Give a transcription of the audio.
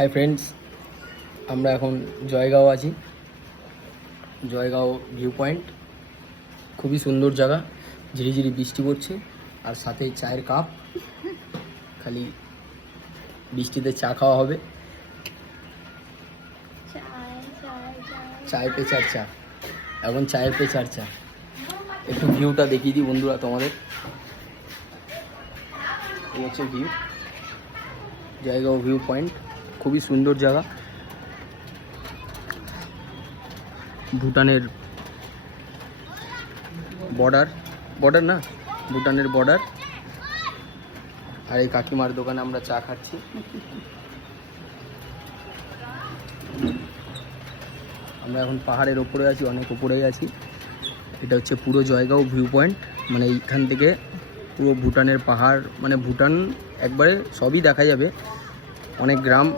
Hi friends, আমরা এখন জয়গাঁও আছি। জয়গাঁও ভিউ পয়েন্ট খুবই সুন্দর জায়গা, ঝিরিঝিরি বৃষ্টি পড়ছে আর সাথে চায়ের কাপ। খালি বৃষ্টিতে চা খাওয়া হবে, চায় পে চার চা। এখন চায়ের পে চার চা। একটু ভিউটা দেখিয়ে দিই বন্ধুরা তোমাদের। এই হচ্ছে ভিউ, জয়গাঁও ভিউ পয়েন্ট খুবই সুন্দর জায়গা। ভুটানের বর্ডার না, ভুটানের বর্ডার। আর এই কাকিমার দোকানে আমরা চা খাচ্ছি। আমরা এখন পাহাড়ের ওপরে আছি, অনেক ওপরেই আছি। এটা হচ্ছে পুরো জয়গাঁও ভিউ পয়েন্ট, মানে এইখান থেকে পুরো ভুটানের পাহাড়, মানে ভুটান একবারে সবই দেখা যাবে। অনেক গ্রাম